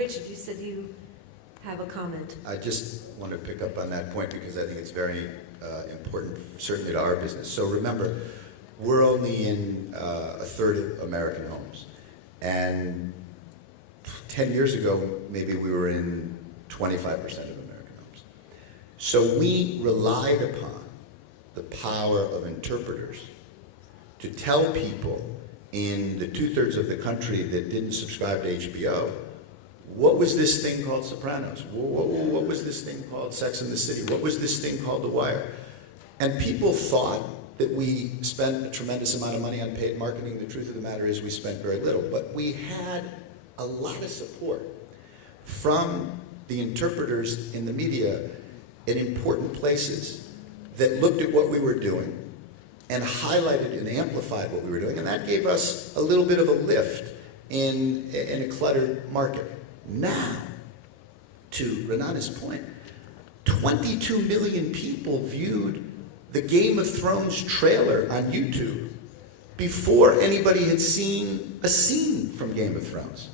Richard, you said you have a comment. I just want to pick up on that point because I think it's very important, certainly to our business. So remember, we're only in a third of American homes. And 10 years ago, maybe we were in 25% of American homes. So we relied upon the power of interpreters to tell people in the 2/3 of the country that didn't subscribe to HBO, what was this thing called Sopranos? What was this thing called Sex and the City? What was this thing called The Wire? And people thought that we spent a tremendous amount of money on paid marketing. The truth of the matter is we spent very little. But we had a lot of support from the interpreters in the media in important places that looked at what we were doing and highlighted and amplified what we were doing. And that gave us a little bit of a lift in a cluttered market. Now, to Renata's point, 22 million people viewed the Game of Thrones trailer on YouTube before anybody had seen a scene from Game of Thrones.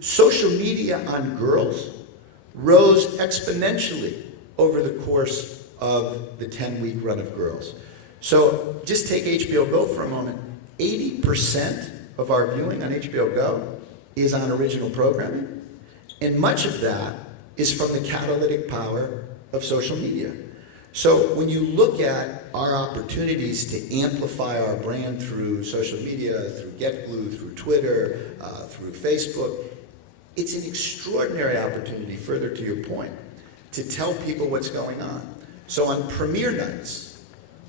Social media on girls rose exponentially over the course of the 10-week run of Girls. So just take HBO Go for a moment. 80% of our viewing on HBO Go is on original programming, and much of that is from the catalytic power of social media. So when you look at our opportunities to amplify our brand through social media, through GetGlue, through Twitter, through Facebook, it's an extraordinary opportunity, further to your point, to tell people what's going on. So on premiere nights,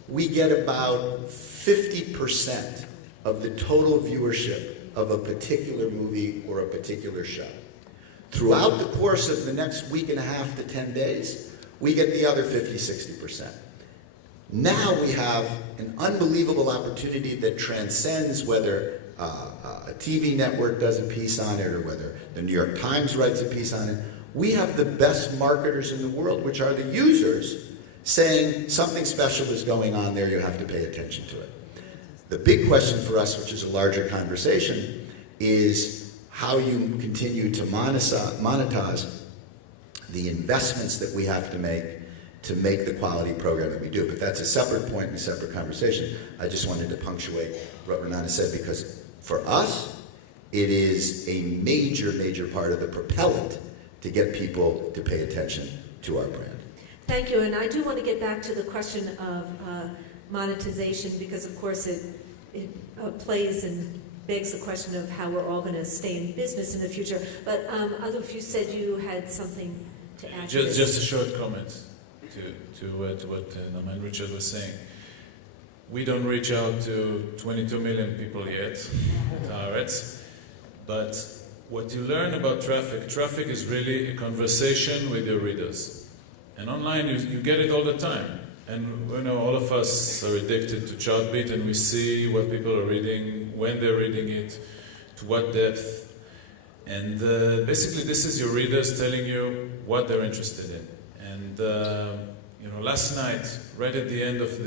we get about 50% of the total viewership of a particular movie or a particular show. Throughout the course of the next week and a half to 10 days, we get the other 50, 60%. Now we have an unbelievable opportunity that transcends whether a TV network does a piece on it or whether the New York Times writes a piece on it. We have the best marketers in the world, which are the users, saying something special is going on there, you have to pay attention to it. The big question for us, which is a larger conversation, is how you continue to monetize the investments that we have to make the quality program that we do. But that's a separate point and a separate conversation. I just wanted to punctuate what Renata said, because for us, it is a major, major part of the propellant to get people to pay attention to our brand. Thank you, and I do want to get back to the question of monetization, because of course it plays and begs the question of how we're all going to stay in business in the future. But Aluf, you said you had something to add. Just a short comment to what Norman and Richard was saying. We don't reach out to 22 million people yet, but what you learn about traffic is really a conversation with your readers. And online, you get it all the time. And you know, all of us are addicted to Chartbeat, and we see what people are reading, when they're reading it, to what depth. And basically, this is your readers telling you what they're interested in. And you know, last night, right at the end of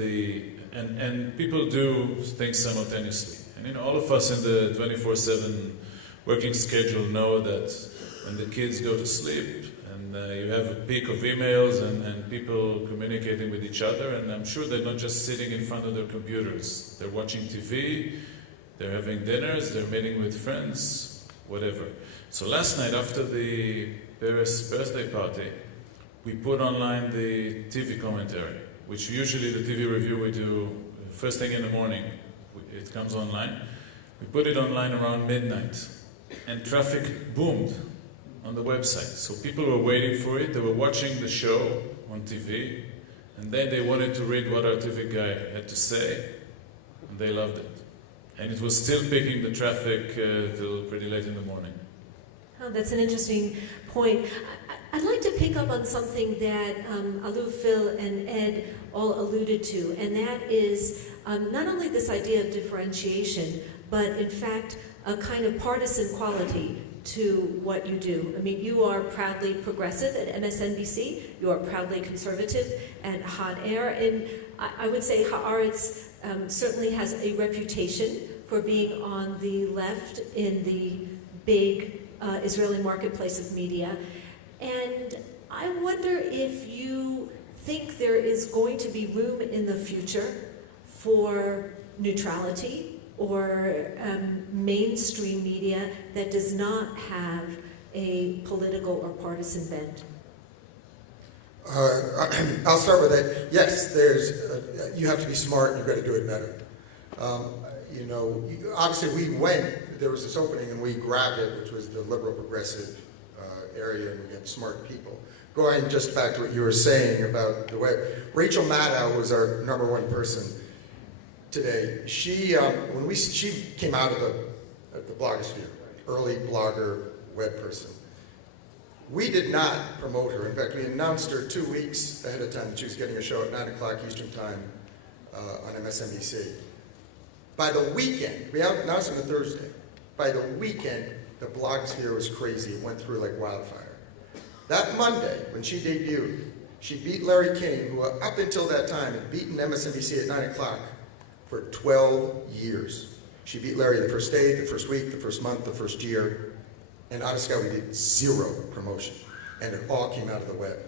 and people do things simultaneously. And you know, all of us in the 24/7 working schedule know that when the kids go to sleep, you have a peak of emails and people communicating with each other, and I'm sure they're not just sitting in front of their computers. They're watching TV, they're having dinners, they're meeting with friends, whatever. So last night, after the Paris birthday party, we put online the TV commentary, which usually the TV review we do first thing in the morning. It comes online. We put it online around midnight, and traffic boomed on the website. So people were waiting for it, they were watching the show on TV, and then they wanted to read what our TV guy had to say, and they loved it. And it was still picking the traffic till pretty late in the morning. Oh, that's an interesting point. I'd like to pick up on something that Aluf, Phil, and Ed all alluded to, and that is not only this idea of differentiation, but in fact, a kind of partisan quality to what you do. I mean, you are proudly progressive at MSNBC, you are proudly conservative at Hot Air, and I would say Haaretz certainly has a reputation for being on the left in the big Israeli marketplace of media. And I wonder if you think there is going to be room in the future for neutrality or mainstream media that does not have a political or partisan bent. I'll start with that. Yes, you have to be smart and you've got to do it better. Obviously there was this opening and we grabbed it, which was the liberal progressive area, and we got smart people. Going just back to what you were saying about the web, Rachel Maddow was our #1 person today. She came out of the blogosphere, early blogger, web person. We did not promote her. In fact, we announced her 2 weeks ahead of time that she was getting a show at 9 o'clock Eastern Time on MSNBC. By the weekend, we announced it on a Thursday. By the weekend, the blogosphere was crazy. It went through like wildfire. That Monday, when she debuted, she beat Larry King, who up until that time had beaten MSNBC at 9 o'clock for 12 years. She beat Larry the first day, the first week, the first month, the first year. And honest God, we did 0 promotion. And it all came out of the web.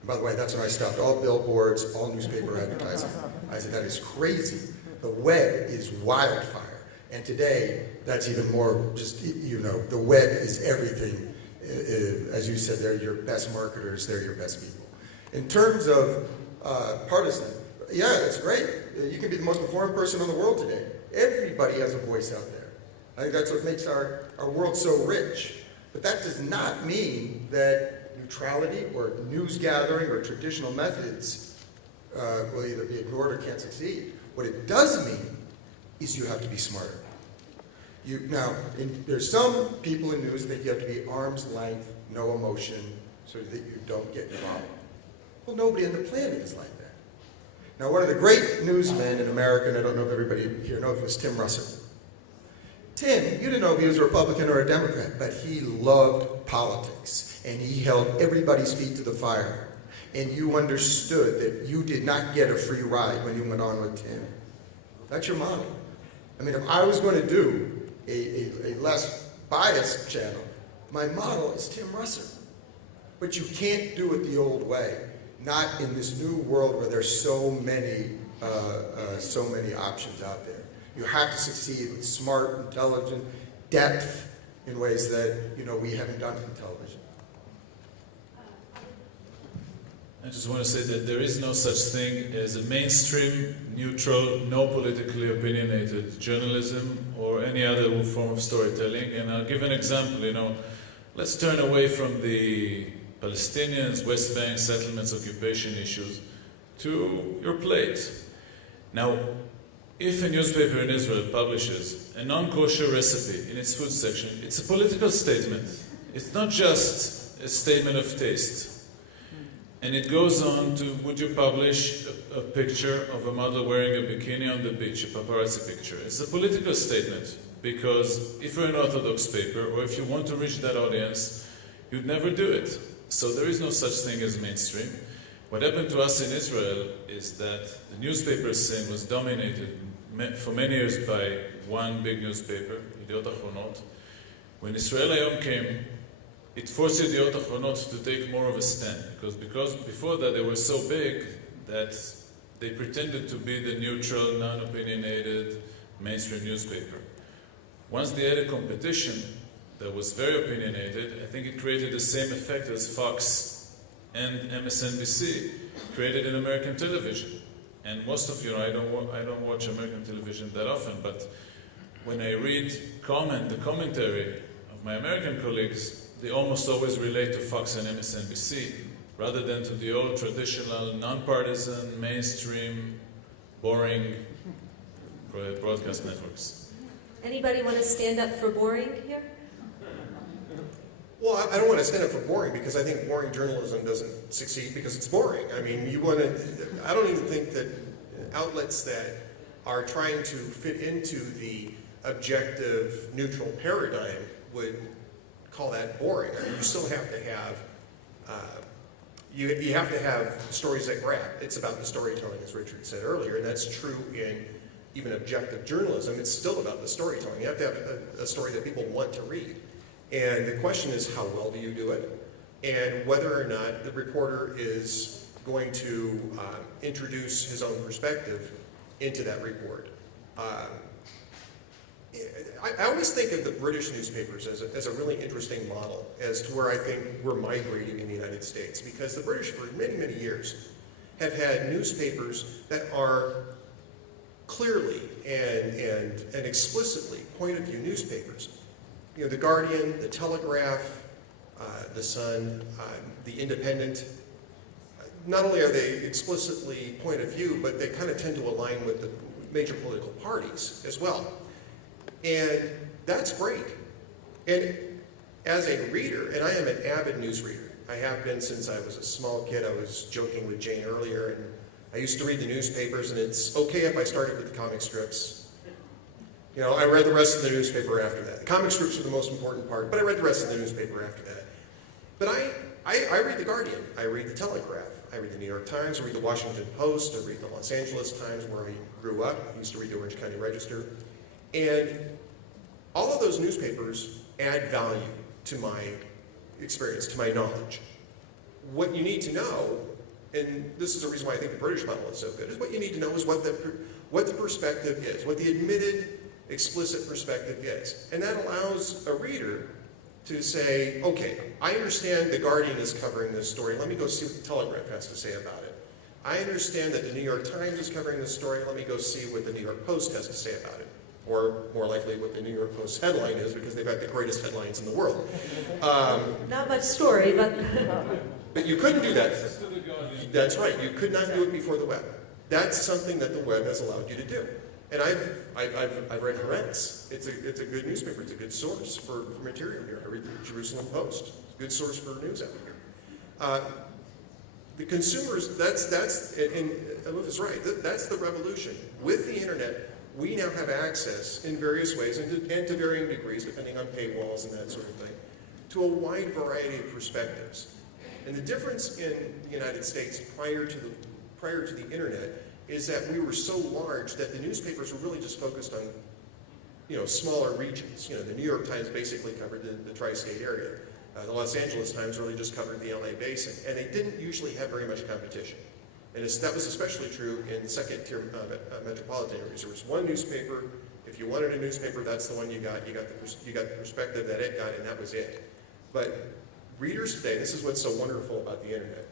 And by the way, that's when I stopped all billboards, all newspaper advertising. I said, that is crazy. The web is wildfire. And today, that's even more just, the web is everything. As you said, they're your best marketers, they're your best people. In terms of partisan, yeah, that's great. You can be the most informed person in the world today. Everybody has a voice out there. I think that's what makes our world so rich. But that does not mean that neutrality or news gathering or traditional methods will either be ignored or can't succeed. What it does mean is you have to be smarter. There's some people in news that you have to be arm's length, no emotion, so that you don't get involved. Well, nobody on the planet is like that. Now, one of the great newsmen in America, and I don't know if everybody here knows, was Tim Russert. Tim, you didn't know if he was a Republican or a Democrat, but he loved politics, and he held everybody's feet to the fire. And you understood that you did not get a free ride when you went on with Tim. That's your model. I mean, if I was going to do a less biased channel, my model is Tim Russert. But you can't do it the old way, not in this new world where there's so many options out there. You have to succeed with smart, intelligent, depth in ways that we haven't done in television. I just want to say that there is no such thing as a mainstream, neutral, no politically opinionated journalism or any other form of storytelling. And I'll give an example. Let's turn away from the Palestinians, West Bank, settlements, occupation issues to your plate. Now, if a newspaper in Israel publishes a non-kosher recipe in its food section, it's a political statement. It's not just a statement of taste. And it goes on to, would you publish a picture of a model wearing a bikini on the beach, a paparazzi picture? It's a political statement, because if you're an Orthodox paper, or if you want to reach that audience, you'd never do it. So there is no such thing as mainstream. What happened to us in Israel is that the newspaper scene was dominated for many years by one big newspaper, Yediot Ahronot. When Israel Hayom came, it forced Yediot Ahronot to take more of a stand, because before that they were so big that they pretended to be the neutral, non-opinionated mainstream newspaper. Once they had a competition that was very opinionated, I think it created the same effect as Fox and MSNBC created in American television. And most of you know, I don't watch American television that often, but when I read the commentary of my American colleagues, they almost always relate to Fox and MSNBC, rather than to the old traditional, non-partisan, mainstream, boring broadcast networks. Anybody want to stand up for boring here? Well, I don't want to stand up for boring, because I think boring journalism doesn't succeed because it's boring. I mean, I don't even think that outlets that are trying to fit into the objective, neutral paradigm would call that boring. I mean, you still have to have, you have to have stories that grab. It's about the storytelling, as Richard said earlier, and that's true in even objective journalism. It's still about the storytelling. You have to have a story that people want to read. And the question is, how well do you do it? And whether or not the reporter is going to introduce his own perspective into that report. I always think of the British newspapers as a really interesting model as to where I think we're migrating in the United States, because the British for many, many years have had newspapers that are clearly and explicitly point of view newspapers. You know, the Guardian, the Telegraph, the Sun, the Independent. Not only are they explicitly point of view, but they kind of tend to align with the major political parties as well. And that's great. And as a reader, and I am an avid news reader, I have been since I was a small kid. I was joking with Jane earlier, and I used to read the newspapers, and it's okay if I started with the comic strips. You know, I read the rest of the newspaper after that. The comic strips were the most important part, but I read the rest of the newspaper after that. But I read the Guardian, I read the Telegraph, I read the New York Times, I read the Washington Post, I read the Los Angeles Times, where I grew up. I used to read the Orange County Register. And all of those newspapers add value to my experience, to my knowledge. What you need to know, and this is the reason why I think the British model is so good, is what you need to know is what the perspective is, what the admitted, explicit perspective is. And that allows a reader to say, okay, I understand the Guardian is covering this story. Let me go see what the Telegraph has to say about it. I understand that the New York Times is covering this story. Let me go see what the New York Post has to say about it. Or more likely what the New York Post headline is, because they've got the greatest headlines in the world. Not much story, but... But you couldn't do that. That's right. You could not do it before the web. That's something that the web has allowed you to do. And I've read Rents. It's a good newspaper. It's a good source for material here. I read the Jerusalem Post. It's a good source for news out here. The consumers, and Aluf is right, that's the revolution. With the internet, we now have access in various ways and to varying degrees, depending on paywalls and that sort of thing, to a wide variety of perspectives. And the difference in the United States prior to the internet is that we were so large that the newspapers were really just focused on, you know, smaller regions. You know, the New York Times basically covered the tri-state area. The Los Angeles Times really just covered the LA basin, and they didn't usually have very much competition. And that was especially true in second-tier metropolitan areas. There was one newspaper. If you wanted a newspaper, that's the one you got. You got the perspective that it got, and that was it. But readers today, this is what's so wonderful about the internet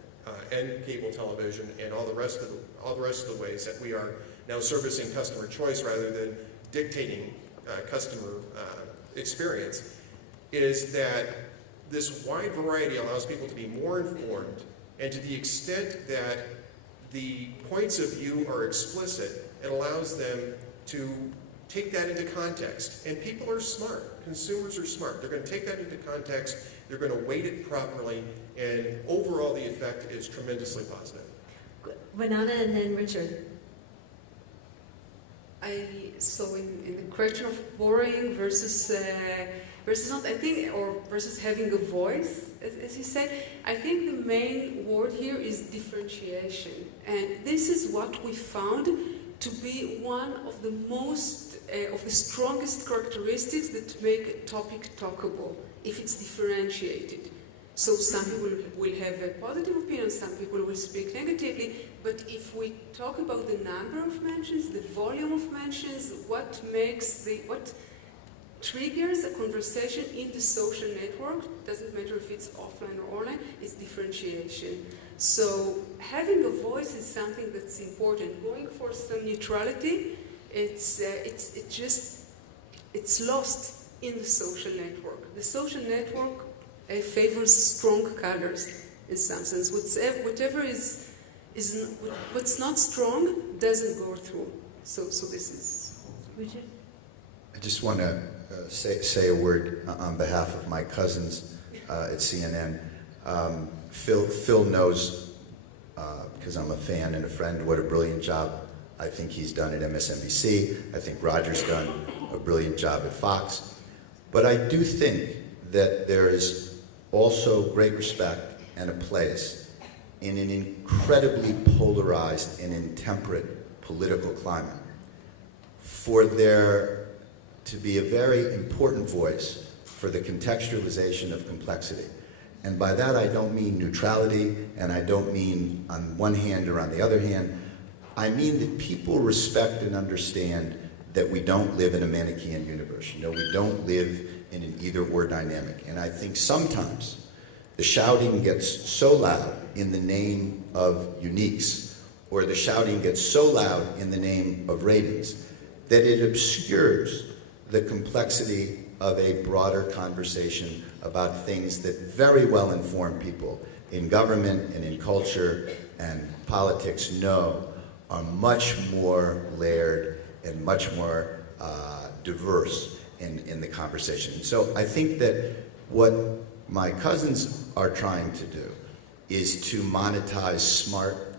and cable television and all the rest of the ways that we are now servicing customer choice rather than dictating customer experience, is that this wide variety allows people to be more informed, and to the extent that the points of view are explicit, it allows them to take that into context. And people are smart. Consumers are smart. They're going to take that into context. They're going to weight it properly. And overall, the effect is tremendously positive. Renata and then Richard. So in the question of borrowing versus not, I think, or versus having a voice, as you said, I think the main word here is differentiation. And this is what we found to be one of the most, of the strongest characteristics that make a topic talkable, if it's differentiated. So some people will have a positive opinion, some people will speak negatively, but if we talk about the number of mentions, the volume of mentions, what triggers a conversation in the social network, doesn't matter if it's offline or online, it's differentiation. So having a voice is something that's important. Going for some neutrality, it's lost in the social network. The social network favors strong colors in some sense. Whatever is what's not strong doesn't go through. So this is. Richard? I just want to say a word on behalf of my cousins at CNN. Phil knows, because I'm a fan and a friend, what a brilliant job I think he's done at MSNBC. I think Roger's done a brilliant job at Fox. But I do think that there is also great respect and a place in an incredibly polarized and intemperate political climate for there to be a very important voice for the contextualization of complexity. And by that I don't mean neutrality, and I don't mean on one hand or on the other hand. I mean that people respect and understand that we don't live in a Manichaean universe. You know, we don't live in an either-or dynamic. And I think sometimes the shouting gets so loud in the name of uniques, or the shouting gets so loud in the name of ratings, that it obscures the complexity of a broader conversation about things that very well informed people in government and in culture and politics know are much more layered and much more diverse in the conversation. And so I think that what my cousins are trying to do is to monetize smart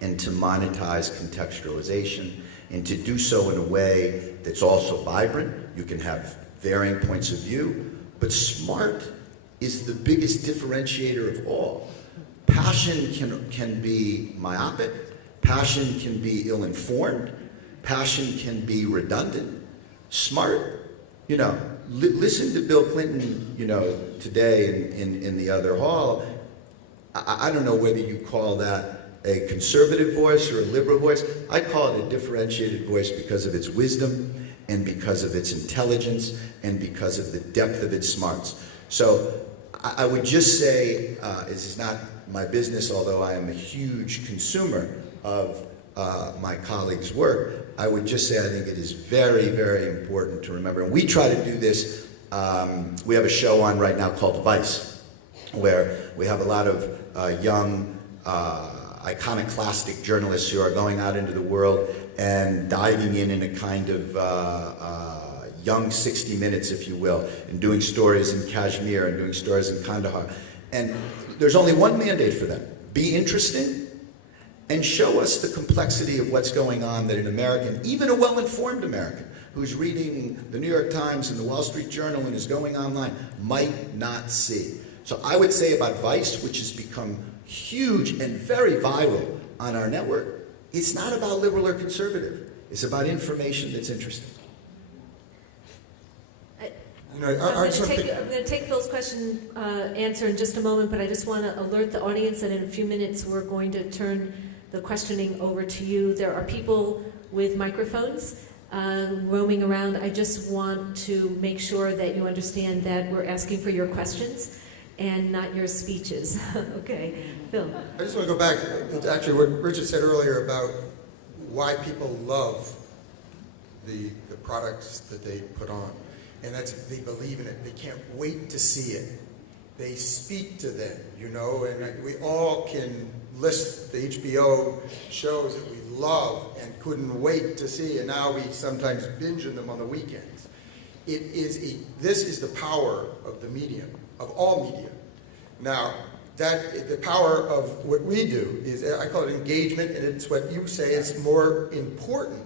and to monetize contextualization, and to do so in a way that's also vibrant. You can have varying points of view, but smart is the biggest differentiator of all. Passion can be myopic, passion can be ill-informed, passion can be redundant. Smart, you know, listen to Bill Clinton, you know, today in the other hall. I don't know whether you call that a conservative voice or a liberal voice. I call it a differentiated voice because of its wisdom and because of its intelligence and because of the depth of its smarts. So I would just say, this is not my business, although I am a huge consumer of my colleagues' work, I would just say I think it is very, very important to remember. And we try to do this. We have a show on right now called Vice, where we have a lot of young, iconoclastic journalists who are going out into the world and diving in a kind of young 60 Minutes, if you will, and doing stories in Kashmir and doing stories in Kandahar. And there's only one mandate for them: be interesting and show us the complexity of what's going on that an American, even a well-informed American, who's reading the New York Times and the Wall Street Journal and is going online, might not see. So I would say about Vice, which has become huge and very viral on our network, it's not about liberal or conservative. It's about information that's interesting. You know, I'm going to take Phil's question answer in just a moment, but I just want to alert the audience that in a few minutes we're going to turn the questioning over to you. There are people with microphones roaming around. I just want to make sure that you understand that we're asking for your questions and not your speeches. Okay, Phil. I just want to go back to actually what Richard said earlier about why people love the products that they put on. And that's, they believe in it. They can't wait to see it. They speak to them, you know, and we all can list the HBO shows that we love and couldn't wait to see, and now we sometimes binge on them on the weekends. This is the power of the medium, of all media. Now, the power of what we do is, I call it engagement, and it's what you say is more important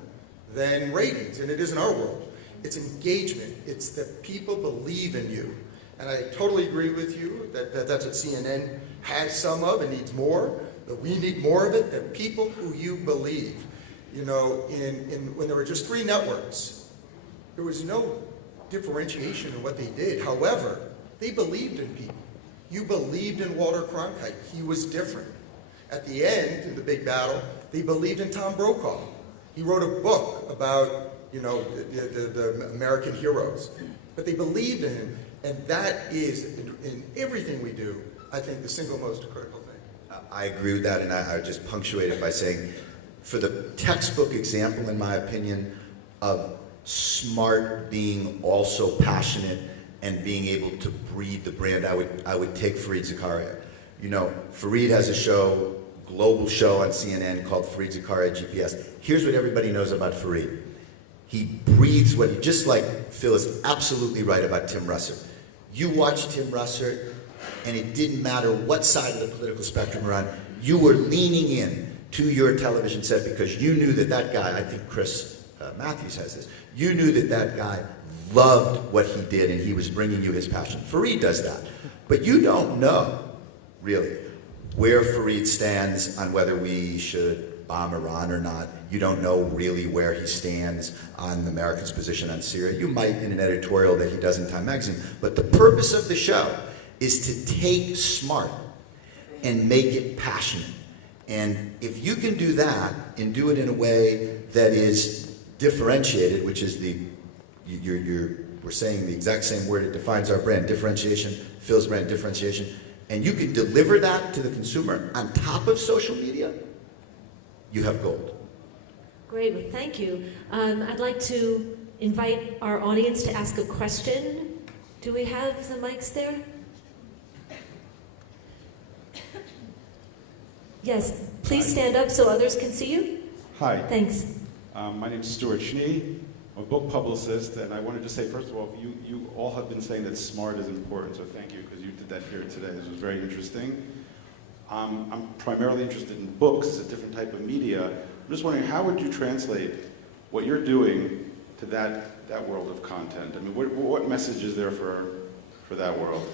than ratings, and it is in our world. It's engagement. It's that people believe in you. And I totally agree with you that that's what CNN has some of and needs more, but we need more of it, that people who you believe. You know, when there were just 3 networks, there was no differentiation in what they did. However, they believed in people. You believed in Walter Cronkite. He was different. At the end, in the big battle, they believed in Tom Brokaw. He wrote a book about, you know, the American heroes. But they believed in him. And that is, in everything we do, I think the single most critical thing. I agree with that, and I would just punctuate it by saying, for the textbook example, in my opinion, of smart being also passionate and being able to breed the brand, I would take Fareed Zakaria. You know, Fareed has a show, global show on CNN called Fareed Zakaria GPS. Here's what everybody knows about Fareed. He breathes what he, just like Phil is absolutely right about Tim Russert. You watch Tim Russert, and it didn't matter what side of the political spectrum you're on, you were leaning in to your television set because you knew that that guy, I think Chris Matthews has this, you knew that that guy loved what he did and he was bringing you his passion. Fareed does that. But you don't know, really, where Fareed stands on whether we should bomb Iran or not. You don't know really where he stands on the Americans' position on Syria. You might in an editorial that he does in Time magazine. But the purpose of the show is to take smart and make it passionate. And if you can do that and do it in a way that is differentiated, which is we're saying the exact same word, it defines our brand, differentiation, Phil's brand, differentiation, and you can deliver that to the consumer on top of social media, you have gold. Great, well, thank you. I'd like to invite our audience to ask a question. Do we have the mics there? Yes, please stand up so others can see you. Hi, Thanks. my name is Stuart Schnee. I'm a book publicist, and I wanted to say, first of all, you all have been saying that smart is important, so thank you, because you did that here today. This was very interesting. I'm primarily interested in books. It's a different type of media. I'm just wondering, how would you translate what you're doing to that world of content? I mean, what message is there for that world?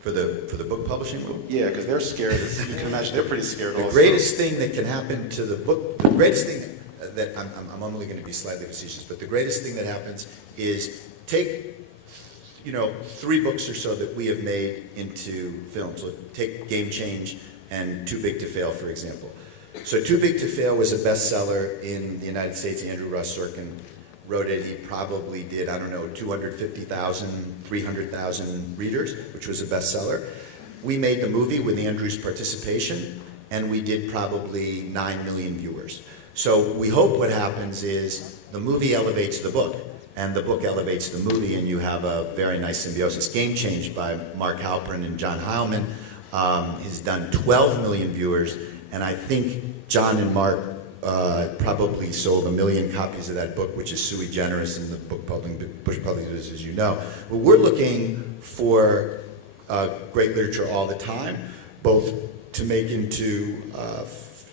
For the book publishing world? Yeah, because they're scared. As you can imagine, they're pretty scared also. The greatest thing that can happen to the book, the greatest thing that I'm only going to be slightly facetious, but the greatest thing that happens is take, 3 books or so that we have made into films. So take Game Change and Too Big to Fail, for example. So Too Big to Fail was a bestseller in the United States. Andrew Ross Sorkin wrote it. He probably did, 250,000, 300,000 readers, which was a bestseller. We made the movie with Andrew's participation, and we did probably 9 million viewers. So we hope what happens is the movie elevates the book, and the book elevates the movie, and you have a very nice symbiosis. Game Change by Mark Halperin and John Heilman has done 12 million viewers, and I think John and Mark probably sold 1 million copies of that book, which is sui generis in the book publishing business, as you know. But we're looking for great literature all the time, both to make into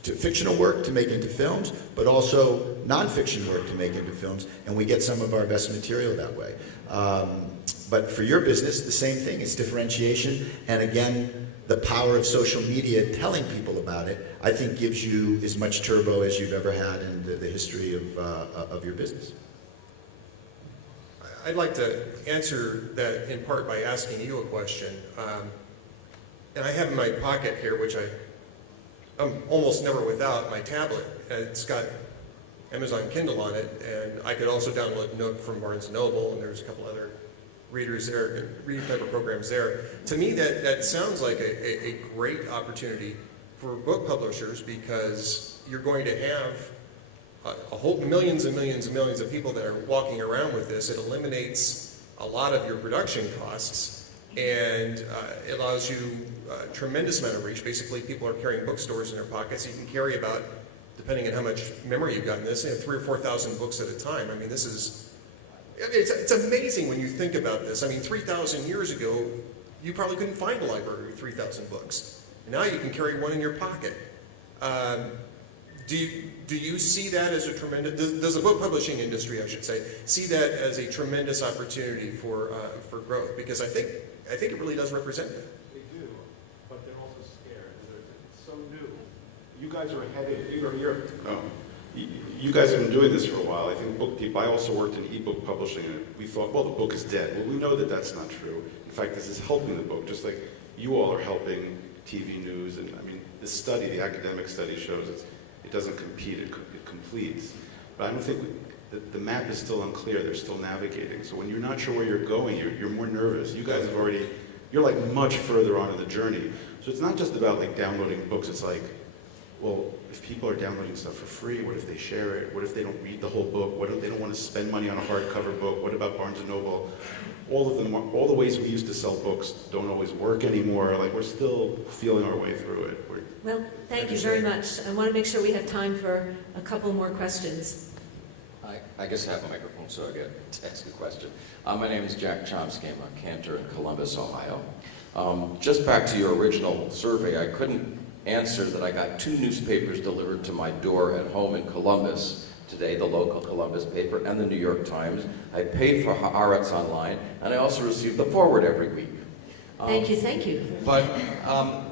fictional work, to make into films, but also nonfiction work to make into films, and we get some of our best material that way. But for your business, the same thing. It's differentiation, and again, the power of social media telling people about it, I think gives you as much turbo as you've ever had in the history of your business. I'd like to answer that in part by asking you a question. And I have in my pocket here, which I'm almost never without, my tablet. It's got Amazon Kindle on it, and I could also download Nook from Barnes & Noble, and there's a couple other readers there, reading type of programs there. To me, that sounds like a great opportunity for book publishers, because you're going to have a whole millions and millions and millions of people that are walking around with this. It eliminates a lot of your production costs, and it allows you a tremendous amount of reach. Basically, people are carrying bookstores in their pockets. You can carry about, depending on how much memory you've got in this, 3,000 or 4,000 books at a time. I mean, it's amazing when you think about this. I mean, 3,000 years ago, you probably couldn't find a library with 3,000 books. Now you can carry one in your pocket. Do you see that as a tremendous, does the book publishing industry, I should say, see that as a tremendous opportunity for growth? Because I think it really does represent it. They do, but they're also scared. It's so new. You guys are ahead of you guys have been doing this for a while. I think book people, I also worked in ebook publishing, and we thought, well, the book is dead. Well, we know that that's not true. In fact, this is helping the book, just like you all are helping TV news. And I mean, this study, the academic study, shows it doesn't compete, it completes. But I don't think the map is still unclear. They're still navigating. So when you're not sure where you're going, you're more nervous. You guys have already, you're like much further on in the journey. So it's not just about like downloading books. It's like, well, if people are downloading stuff for free, what if they share it? What if they don't read the whole book? What if they don't want to spend money on a hardcover book? What about Barnes & Noble? All of them, all the ways we used to sell books don't always work anymore. Like, we're still feeling our way through it. Well, thank you very much. I want to make sure we have time for a couple more questions. I guess I have a microphone, so I get to ask a question. My name is Jack Chomsky. I'm a cantor in Columbus, Ohio. Just back to your original survey, I couldn't answer that I got 2 newspapers delivered to my door at home in Columbus today, the local Columbus paper and the New York Times. I paid for Haaretz online, and I also received the Forward every week. Thank you, thank you. But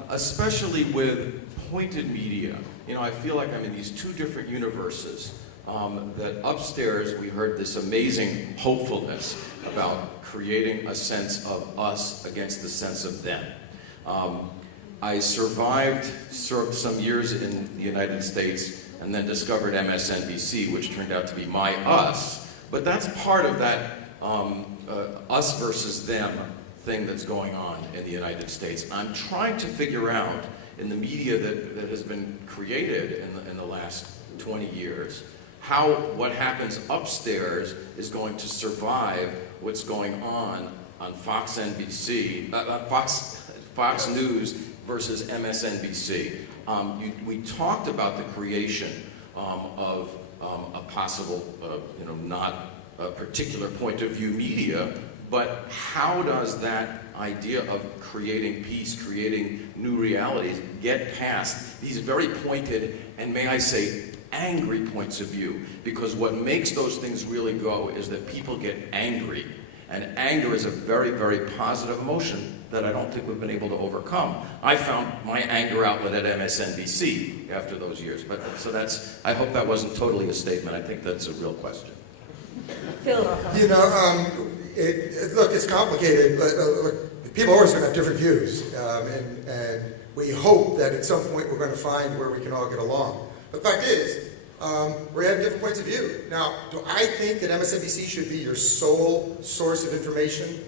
especially with pointed media. You know, I feel like I'm in these two different universes. That upstairs we heard this amazing hopefulness about creating a sense of us against the sense of them. I survived some years in the United States and then discovered MSNBC, which turned out to be my us. But that's part of that us versus them thing that's going on in the United States. I'm trying to figure out in the media that has been created in the last 20 years, how what happens upstairs is going to survive what's going on Fox NBC, Fox News versus MSNBC. We talked about the creation of a possible, not a particular point of view media, but how does that idea of creating peace, creating new realities, get past these very pointed and, may I say, angry points of view? Because what makes those things really go is that people get angry. And anger is a very, very positive emotion that I don't think we've been able to overcome. I found my anger outlet at MSNBC after those years. But so I hope that wasn't totally a statement. I think that's a real question. Phil. Look, it's complicated. Look, people are always going to have different views. And we hope that at some point we're going to find where we can all get along. The fact is, we have different points of view. Now, do I think that MSNBC should be your sole source of information?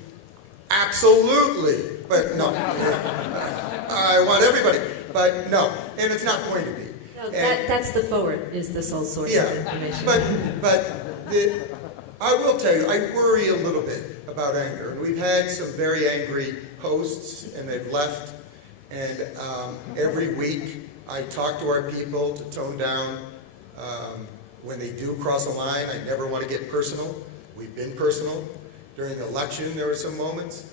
Absolutely. But no. I want everybody. But no. And it's not going to be. No, that's the forward, is the sole source of information. I will tell you, I worry a little bit about anger. And we've had some very angry hosts, and they've left. And every week, I talk to our people to tone down. When they do cross a line, I never want to get personal. We've been personal. During the election, there were some moments.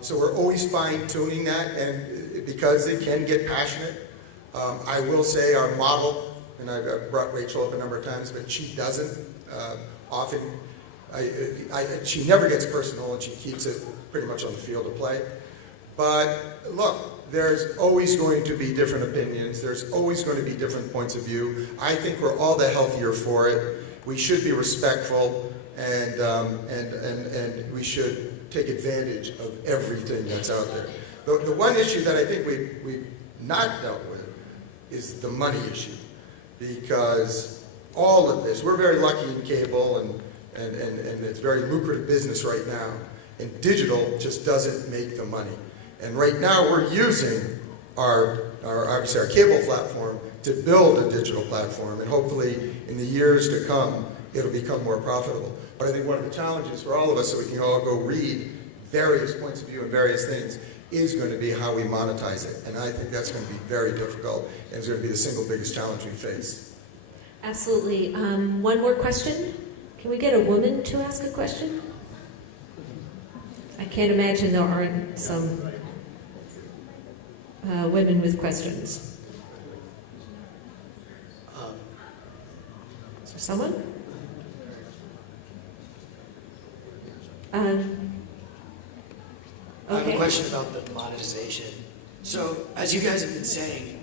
So we're always fine-tuning that, and because they can get passionate. I will say our model, and I've brought Rachel up a number of times, but she doesn't often. She never gets personal, and she keeps it pretty much on the field of play. But look, there's always going to be different opinions. There's always going to be different points of view. I think we're all the healthier for it. We should be respectful, and we should take advantage of everything that's out there. The one issue that I think we've not dealt with is the money issue, because all of this, we're very lucky in cable, and it's very lucrative business right now, and digital just doesn't make the money. And right now we're using our cable platform to build a digital platform, and hopefully in the years to come it'll become more profitable. But I think one of the challenges for all of us, so we can all go read various points of view and various things, is going to be how we monetize it. And I think that's going to be very difficult, and it's going to be the single biggest challenge we face. Absolutely. One more question. Can we get a woman to ask a question? I can't imagine there aren't some women with questions. Is there someone? I have a Okay. question about the monetization. So, as you guys have been saying,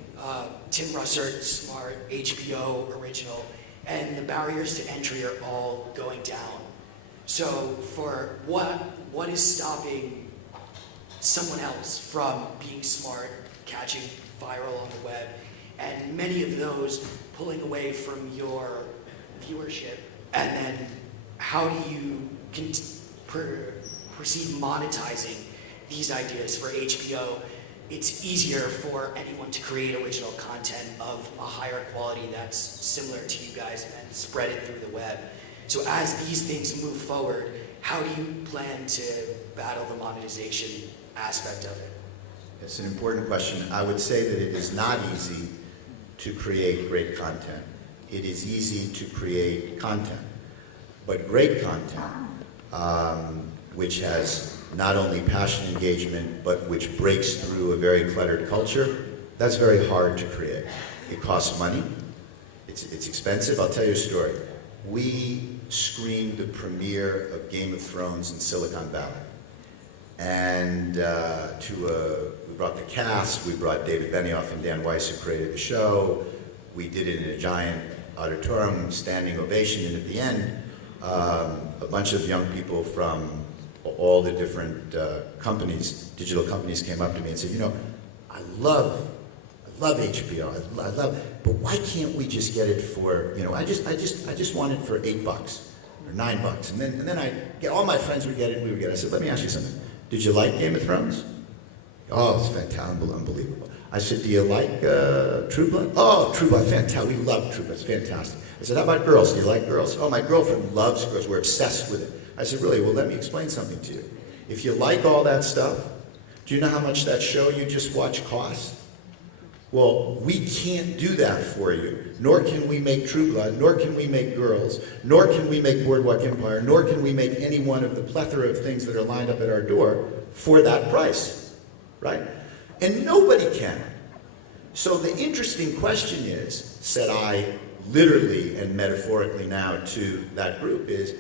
Tim Russert, Smart, HBO, Original, and the barriers to entry are all going down. So, for what is stopping someone else from being smart, catching viral on the web, and many of those pulling away from your viewership? And then, how do you perceive monetizing these ideas? For HBO, it's easier for anyone to create original content of a higher quality that's similar to you guys and spread it through the web. So as these things move forward, how do you plan to battle the monetization aspect of it? It's an important question. I would say that it is not easy to create great content. It is easy to create content, but great content, which has not only passion engagement, but which breaks through a very cluttered culture, that's very hard to create. It costs money. It's expensive. I'll tell you a story. We screened the premiere of Game of Thrones in Silicon Valley. And we brought the cast, we brought David Benioff and Dan Weiss, who created the show. We did it in a giant auditorium, standing ovation, and at the end, a bunch of young people from all the different companies, digital companies, came up to me and said, you know, I love HBO, I love, but why can't we just get it for, you know, I just want it for $8 or $9, and then I get, all my friends would get it, and we would get it. I said, let me ask you something. Did you like Game of Thrones? Oh, it's fantastic, unbelievable. I said, do you like True Blood? Oh, True Blood, fantastic. We love True Blood, it's fantastic. I said, how about girls? Do you like girls? Oh, my girlfriend loves girls. We're obsessed with it. I said, really? Well, let me explain something to you. If you like all that stuff, do you know how much that show you just watched cost? Well, we can't do that for you. Nor can we make True Blood, nor can we make Girls, nor can we make Boardwalk Empire, nor can we make any one of the plethora of things that are lined up at our door for that price, right? And nobody can. So the interesting question is, said I literally and metaphorically now to that group, is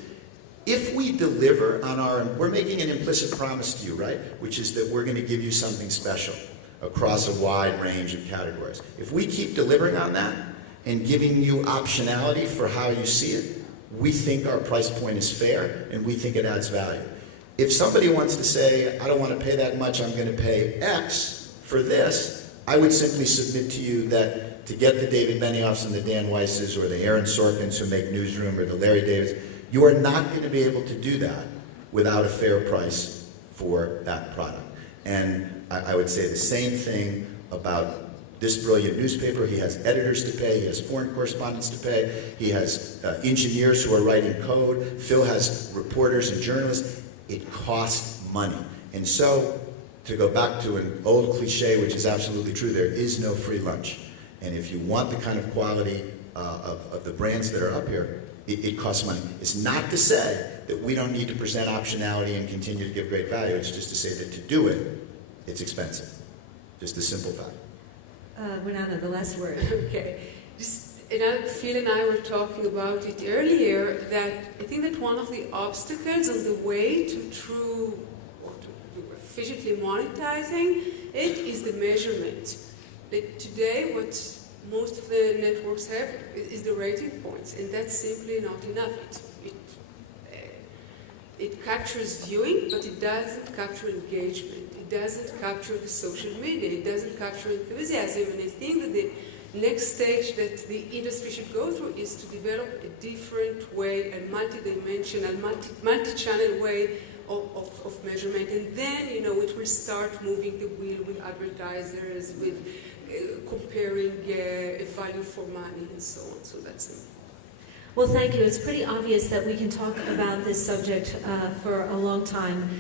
if we deliver on our, we're making an implicit promise to you, right? Which is that we're going to give you something special across a wide range of categories. If we keep delivering on that and giving you optionality for how you see it, we think our price point is fair and we think it adds value. If somebody wants to say, I don't want to pay that much, I'm going to pay X for this, I would simply submit to you that to get the David Benioffs and the Dan Weisses or the Aaron Sorkins who make Newsroom or the Larry Davids, you are not going to be able to do that without a fair price for that product. And I would say the same thing about this brilliant newspaper. He has editors to pay, he has foreign correspondents to pay, he has engineers who are writing code, Phil has reporters and journalists. It costs money. And so, to go back to an old cliche, which is absolutely true, there is no free lunch. And if you want the kind of quality of the brands that are up here, it costs money. It's not to say that we don't need to present optionality and continue to give great value. It's just to say that to do it, it's expensive. Just a simple fact. Winana, the last word. Okay. Phil and I were talking about it earlier, that I think that one of the obstacles on the way to true or to efficiently monetizing it is the measurement. Like today, what most of the networks have is the rating points, and that's simply not enough. It captures viewing, but it doesn't capture engagement. It doesn't capture the social media. It doesn't capture enthusiasm. And I think that the next stage that the industry should go through is to develop a different way, a multi-dimensional, multi-channel way of measurement. And then, it will start moving the wheel with advertisers, with comparing a value for money and so on. So that's it. Well, thank you. It's pretty obvious that we can talk about this subject for a long time.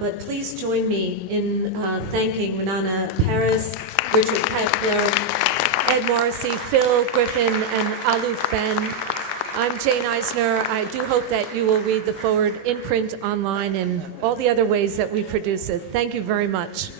But please join me in thanking Winana Paris, Richard Kepler, Ed Morrissey, Phil Griffin, and Aluf Ben. I'm Jane Eisner. I do hope that you will read the Forward in print, online, and all the other ways that we produce it. Thank you very much.